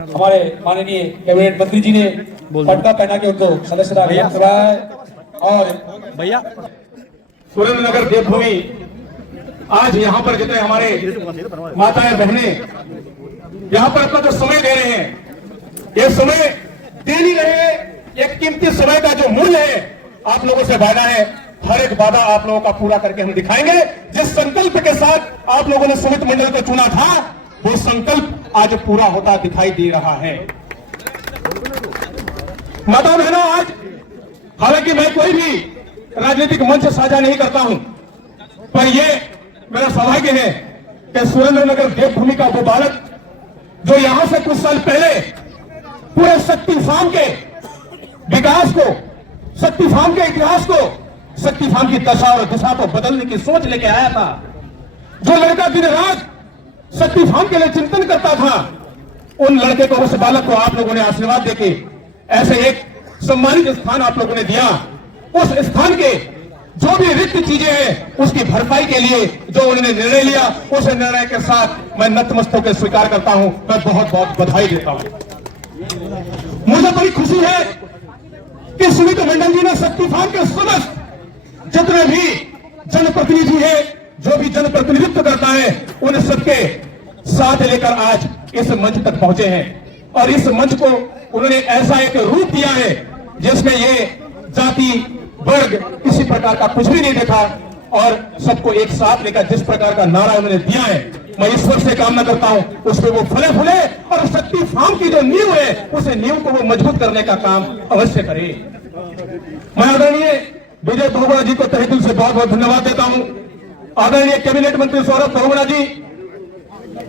हमारे माननीय कैबिनेट मंत्री जी ने पट्टा पहना के उनको सदस्यता ग्रहण करवाया और भैया सुरेंद्र नगर देवभूमि आज यहाँ पर जितने हमारे माताएं बहनें यहाँ पर अपना जो समय दे रहे हैं, ये समय दे नहीं रहे, एक कीमती समय का जो मूल्य है आप लोगों से वादा है, हर एक वादा आप लोगों का पूरा करके हम दिखाएंगे। जिस संकल्प के साथ आप लोगों ने समिति मंडल को चुना था, वो संकल्प आज पूरा होता दिखाई दे रहा है। माता बहनों, आज हालांकि मैं कोई भी राजनीतिक मंच साझा नहीं करता हूं, पर यह मेरा सौभाग्य है कि सुरेंद्र नगर देवभूमि का वो बालक जो यहां से कुछ साल पहले पूरे शक्ति फार्म के विकास को, शक्ति फार्म के इतिहास को, शक्ति फार्म की दशा और दिशा को बदलने की सोच लेके आया था, जो लड़का दिन रात शक्ति फार्म के लिए चिंतन करता था, उन लड़के को, उस बालक को आप लोगों ने आशीर्वाद देके ऐसे एक सम्मानित स्थान आप लोगों ने दिया। उस स्थान के जो भी रिक्त चीजें हैं उसकी भरपाई के लिए जो उन्होंने निर्णय लिया, उस निर्णय के साथ मैं नतमस्तक होकर स्वीकार करता हूं। मैं बहुत बहुत बधाई देता हूं। मुझे बड़ी खुशी है कि समिति मंडल जी ने शक्ति फार्म के समस्त जितने भी जनप्रतिनिधि है, जो भी जनप्रतिनिधित्व करता है, उन सबके साथ लेकर आज इस मंच तक पहुंचे हैं और इस मंच को उन्होंने ऐसा एक रूप दिया है जिसमें ये जाति वर्ग किसी प्रकार का कुछ भी नहीं देखा और सबको एक साथ लेकर जिस प्रकार का नारा उन्होंने दिया है, मैं ईश्वर से कामना करता हूं उसमें वो फले फूले और शक्ति फार्म की जो नींव है उस नींव को वो मजबूत करने का काम अवश्य करे। मैं आदरणीय विजय बहुगुणा जी को तहे दिल से बहुत बहुत धन्यवाद देता हूं। आदरणीय कैबिनेट मंत्री सौरभ बहुगुणा जी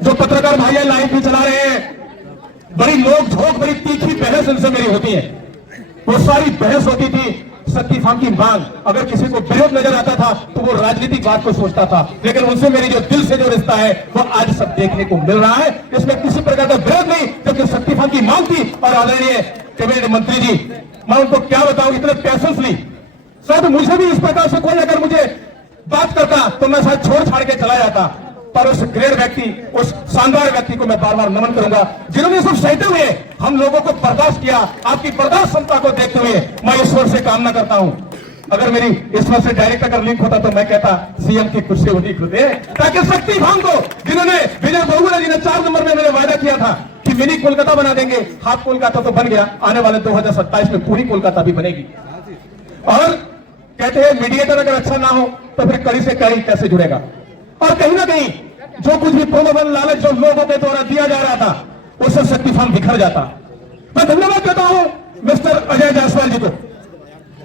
जो पत्रकार भाई लाइव भी चला रहे हैं, बड़ी नोक झोंक, बड़ी तीखी बहस इनसे मेरी होती है। वो सारी बहस होती थी शक्ति फार्म की मांग, अगर किसी को विरोध नजर आता था तो वो राजनीतिक बात को सोचता था, लेकिन उनसे मेरी जो दिल से जो रिश्ता है वो आज सब देखने को मिल रहा है। इसमें किसी प्रकार का विरोध नहीं, क्योंकि शक्ति फार्म की मांग थी। और आदरणीय कैबिनेट मंत्री जी, मैं उनको क्या बताऊं, इतने पेशेंसली, शायद मुझे भी इस प्रकार से कोई अगर मुझे बात करता तो मैं शायद छोड़ छाड़ के चला जाता, पर उस ग्रेट व्यक्ति, उस शानदार व्यक्ति को मैं बार बार नमन करूंगा जिन्होंने सब सहते हुए हम लोगों को बर्दाश्त किया। आपकी बर्दाश्त क्षमता को देखते हुए मैं ईश्वर से कामना करता हूं, अगर मेरी ईश्वर से डायरेक्ट अगर लिंक होता तो मैं कहता सीएम की कुर्सी उन्हीं को दे, ताकि शक्ति फार्म को, जिन्होंने विजय बहुगुणा जी ने 4 नंबर में मैंने वायदा किया था कि मिनी कोलकाता बना देंगे, हाफ कोलकाता तो बन गया, आने वाले 2027 में पूरी कोलकाता भी बनेगी। और कहते हैं मीडिएटर अगर अच्छा ना हो तो फिर कड़ी से कड़ी कैसे जुड़ेगा। और कहीं ना कहीं जो कुछ भी प्रलोभन लालच जो लोगों के द्वारा दिया जा रहा था उससे शक्ति फार्म बिखर जाता। मैं धन्यवाद देता हूं मिस्टर अजय जायसवाल जी को,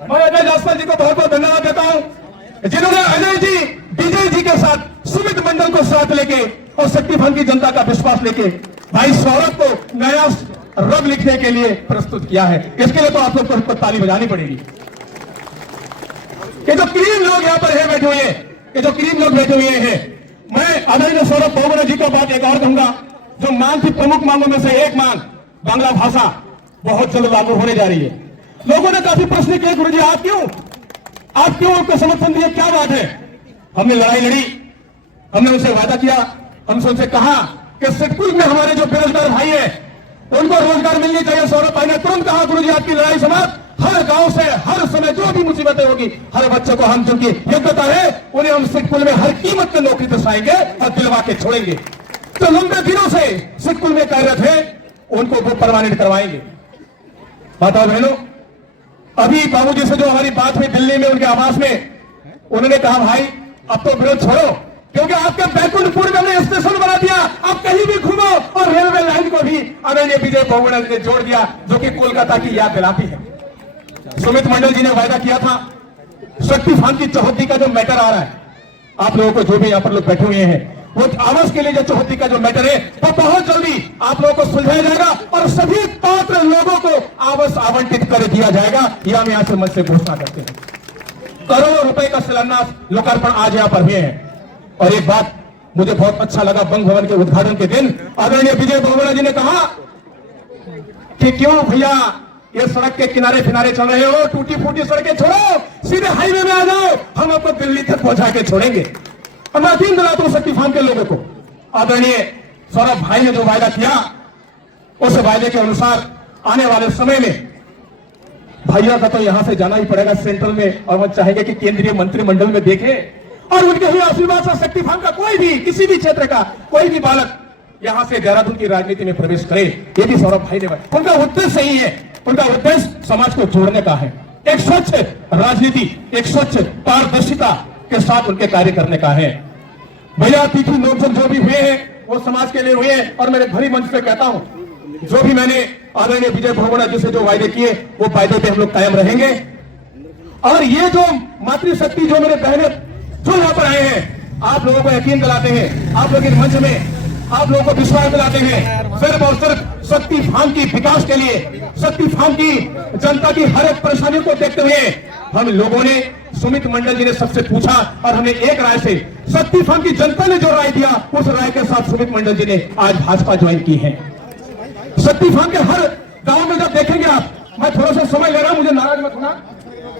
मैं अजय जायसवाल जी को बहुत बहुत धन्यवाद देता हूं जिन्होंने अजय जी, विजय जी के साथ समिति मंडल को साथ लेके और शक्ति फार्म की जनता का विश्वास लेके भाई सौरभ को नया रब लिखने के लिए प्रस्तुत किया है। इसके लिए तो आप लोग को ताली बजानी पड़ेगी। ये जो क्रीम लोग यहाँ पर है बैठे हुए हैं, ये जो क्रीम लोग बैठे हुए हैं, मैं आदरणीय सौरभ बहुगुणा जी का बात एक और कहूंगा। जो मांग की प्रमुख मांगों में से एक मांग बांग्ला भाषा बहुत जल्द लागू होने जा रही है। लोगों ने काफी प्रश्न किए, गुरुजी आप क्यों उनको समर्थन दिए, क्या बात है? हमने लड़ाई लड़ी, हमने उनसे वादा किया, हमसे उनसे कहा कि सिडकुल में हमारे जो बेरोजगार भाई है उनको रोजगार मिलनी चाहिए। सौरभ भाई ने तुरंत कहा गुरुजी आपकी लड़ाई समाप्त, हर गांव से हर समय जो भी मुसीबतें होगी हर बच्चे को हम जिनकी योग्यता है उन्हें हम सिडकुल में हर कीमत पे नौकरी दिलाएंगे और दिलवा के छोड़ेंगे। तो लंबे दिनों से सिडकुल में कार्यरत है उनको वो परमानेंट करवाएंगे। माता बहनों, अभी बाबूजी से जो हमारी बात हुई दिल्ली में उनके आवास में, उन्होंने कहा भाई अब तो विरोध छोड़ो, क्योंकि आपके बैकुंठपुर में हमने स्टेशन बना दिया, आप कहीं भी घूमो, और रेलवे लाइन को भी आदरणीय विजय बहुगुणा ने जोड़ दिया, जो कि कोलकाता की याद दिलाती है। समिति मंडल जी ने वायदा किया था शक्ति फार्म की चौहद्दी का जो मैटर आ रहा है, आप लोगों को जो भी यहाँ पर लोग बैठे हुए हैं, वो आवास के लिए जो चौहद्दी का जो मैटर है वो बहुत जल्दी आप लोगों को सुलझाया जाएगा और सभी पात्र लोगों को आवास आवंटित कर दिया जाएगा। यह हम यहाँ से मंच से घोषणा करते हैं। करोड़ों रुपए का शिलान्यास लोकार्पण आज यहाँ पर हुए हैं। और एक बात मुझे बहुत अच्छा लगा, बंग भवन के उद्घाटन के दिन आदरणीय विजय बहुगुणा जी ने कहा कि क्यों भैया ये सड़क के किनारे किनारे चल रहे हो, टूटी फूटी सड़कें छोड़ो, सीधे हाईवे में आ जाओ, हम आपको दिल्ली तक पहुंचा के छोड़ेंगे। और मैं यकीन दिलाता हूं शक्ति फार्म के लोगों को, आदरणीय सौरभ भाई ने जो वायदा किया उस वायदे के अनुसार आने वाले समय में भैया का तो यहां से जाना ही पड़ेगा सेंट्रल में, और वो चाहेंगे कि केंद्रीय मंत्रिमंडल में देखे और उनके हुए आशीर्वाद से शक्ति फार्म का कोई भी किसी भी क्षेत्र का कोई भी बालक यहां से देहरादून की राजनीति में प्रवेश करे। ये भी सौरभ भाई ने बताया। उनका उद्देश्य सही है, उनका उद्देश्य समाज को जोड़ने का है, एक स्वच्छ राजनीति, एक स्वच्छ पारदर्शिता के साथ उनके कार्य करने का है। भैया तीखी नोकझोंक जो भी हुए हैं वो समाज के लिए हुए हैं, और मेरे भरी मंच पे कहता हूं जो भी मैंने आदरणीय विजय बहुगुणा जी से जो वायदे किए वो वायदे पे हम लोग कायम रहेंगे। और ये जो मातृशक्ति जो मेरे बहने जो यहां पर आए हैं, आप लोगों को यकीन दिलाते हैं, आप लोग इस मंच में आप लोगों को विश्वास दिलाते हैं सिर्फ और सिर्फ शक्ति फार्म की विकास के लिए, शक्ति फार्म की जनता की हर एक परेशानी को देखते हुए हम लोगों ने, सुमित मंडल जी ने सबसे पूछा और हमने एक राय से, शक्ति फार्म की जनता ने जो राय दिया उस राय के साथ सुमित मंडल जी ने आज भाजपा ज्वाइन की है। शक्ति फार्म के हर गांव में जब देखेंगे आप, मैं थोड़ा सा समय ले रहा हूं, मुझे नाराज मत होना,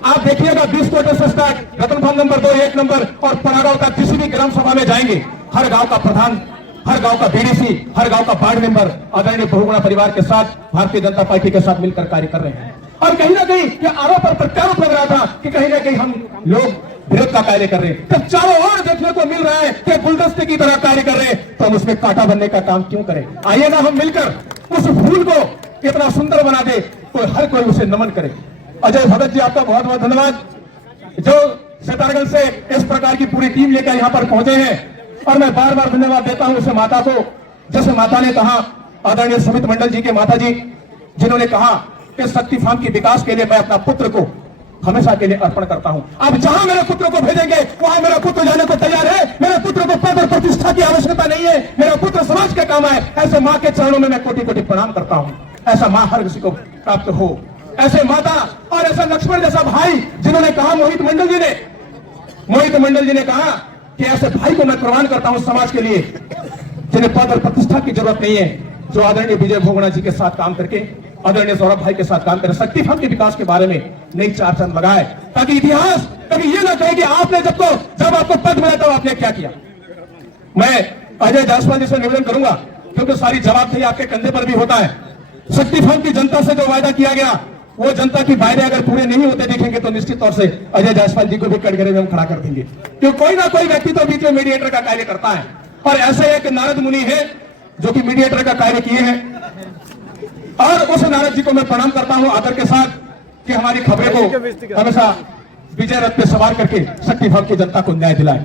आप देखिएगा 20 क्वार्टर से स्टार्ट रतन फार्म नंबर 2 1 नंबर और परागांव का किसी भी ग्राम सभा में जाएंगे, हर गांव का प्रधान, हर गांव का बीडीसी, हर गांव का वार्ड मेंबर आदरणीय बहुगुणा परिवार के साथ, भारतीय जनता पार्टी के साथ मिलकर कार्य कर रहे हैं। और कहीं ना कहीं ये आरोप और प्रत्यारोप लग रहा था कि कहीं ना कहीं हम लोग विरोध का कार्य कर रहे हैं। जब चारों ओर देखने को मिल रहा है कि गुलदस्ते की तरह कार्य कर रहे हैं, तो हम उसमें कांटा बनने का काम क्यों करें? आइए ना हम मिलकर उस फूल को कितना सुंदर बना दे, तो हर कोई उसे नमन करे। अजय भगत जी आपका बहुत बहुत धन्यवाद, जो सितारगंज से इस प्रकार की पूरी टीम लेकर यहाँ पर पहुंचे हैं। और मैं बार बार धन्यवाद देता हूं उस माता को, जैसे माता ने कहा, आदरणीय सुमित मंडल जी के माता जी, जिन्होंने कहा कि शक्ति फार्म के विकास के लिए मैं अपना पुत्र को हमेशा के लिए अर्पण करता हूं। अब जहां मेरे पुत्र को भेजेंगे वहां मेरा पुत्र जाने को तैयार है। मेरे पुत्र को पद और प्रतिष्ठा की आवश्यकता नहीं है, मेरा पुत्र समाज के काम आए। ऐसे मां के चरणों में मैं कोटि कोटि प्रणाम करता हूं। ऐसा मां हर किसी को प्राप्त हो, ऐसे माता और ऐसा लक्ष्मण जैसा भाई, जिन्होंने कहा, मोहित मंडल जी ने कहा कि ऐसे भाई को मैं प्रदान करता हूं समाज के लिए, जिन्हें पद और प्रतिष्ठा की जरूरत नहीं है, जो आदरणीय विजय बहुगुणा जी के साथ काम करके, आदरणीय सौरभ भाई के साथ काम करे, शक्ति फार्म के विकास के बारे में नई चार चंद लगाए, ताकि इतिहास कभी ये ना कहे कि आपने जब आपको पद मिला तब आपने क्या किया। मैं अजय जायसवाल जी से निवेदन करूंगा, क्योंकि सारी जवाबदेही आपके कंधे पर भी होता है। शक्ति फार्म की जनता से जो वायदा किया गया, वो जनता की वायदे अगर पूरे नहीं होते दिखेंगे तो निश्चित तौर से अजय जायसवाल जी को भी कटघरे में हम खड़ा कर देंगे, क्योंकि कोई ना कोई व्यक्ति तो बीच में मीडिएटर का कार्य करता है। और ऐसे एक नारद मुनि है जो कि मीडिएटर का कार्य किए हैं, और उस नारद जी को मैं प्रणाम करता हूं आदर के साथ कि हमारी खबरें को हमेशा विजय रथ पे सवार करके शक्ति फार्म की जनता को न्याय दिलाए।